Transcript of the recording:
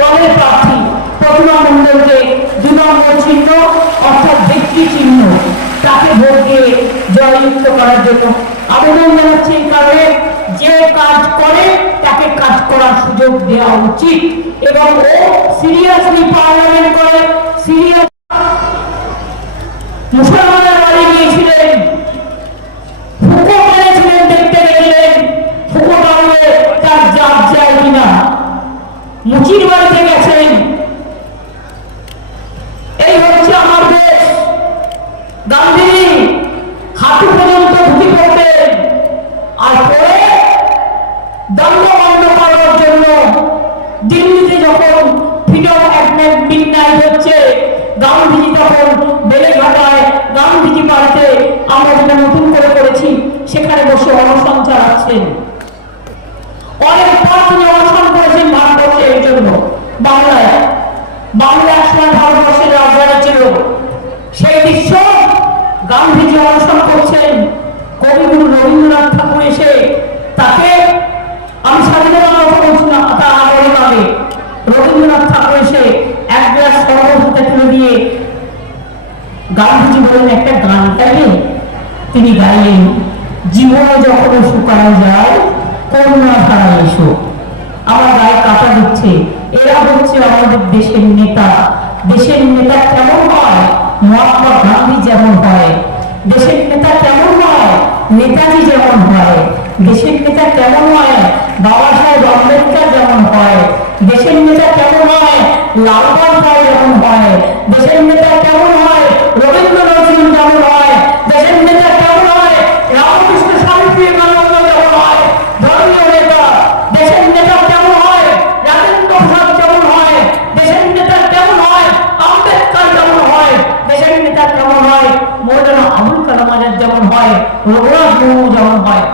দলের প্রার্থী প্রতিমা মণ্ডলকে দু নম্বর চিহ্ন অর্থাৎ ব্যক্তি চিহ্ন, তাকে ভোট দিয়ে জয়যুক্ত করার জন্য আবেদন জানাচ্ছি কারণে যে কাজ করে তাকে কাজ করার সুযোগ দেওয়া উচিত এবং ও সিরিয়াসলি পার্লামেন্ট করে, সিরিয়াস মুচির বাড়িতে গেছেন। এই হচ্ছে আমার দেশ। গান্ধী হাঁটু পর্যন্ত ধুতি পড়তেন। আর পরে দণ্ড বন্ধ করার জন্য দিল্লিতে যখন ফ্রিডম অ্যামেন্ট মিডনাইট হচ্ছে গান্ধীজি তখন বেলেঘাটায় গান্ধীজি পার্কে আমরা যেটা নতুন করে করেছি, সেখানে বসে অনশন চালাচ্ছেন। বাংলায় বাংলা ভারতবর্ষের রাজধানী ছিল। সেই দৃশ্য গান্ধীজি অনশন করছেন, কবিগুরু রবীন্দ্রনাথ ঠাকুর এসে তাকে আমি স্বাধীনতার কথা বলছি না আগে আগে রবীন্দ্রনাথ ঠাকুর এসে এক গ্লাস শরবত হাতে তুলে দিয়ে গান্ধীজি বলেন, একটা গান গাইবে তিনি গাইলেন। জীবনে যখন শুকানো যায় করুণা ধারা এসো আমার গায়ে দিচ্ছে এরা হচ্ছে আমাদের দেশের নেতা। দেশের নেতা কেমন হয়? মহাত্মা গান্ধী যেমন হয়। দেশের নেতা কেমন হয়? নেতাজি যেমন হয়। দেশের নেতা কেমন হয়? বাবা সাহেব আম্বেদকর যেমন হয়। দেশের নেতা কেমন হয়? লালবাল হয় মৌলানা আবুল কালাম আজাদ যেমন হয় রঘুনাথ মুর্মু যেমন হয়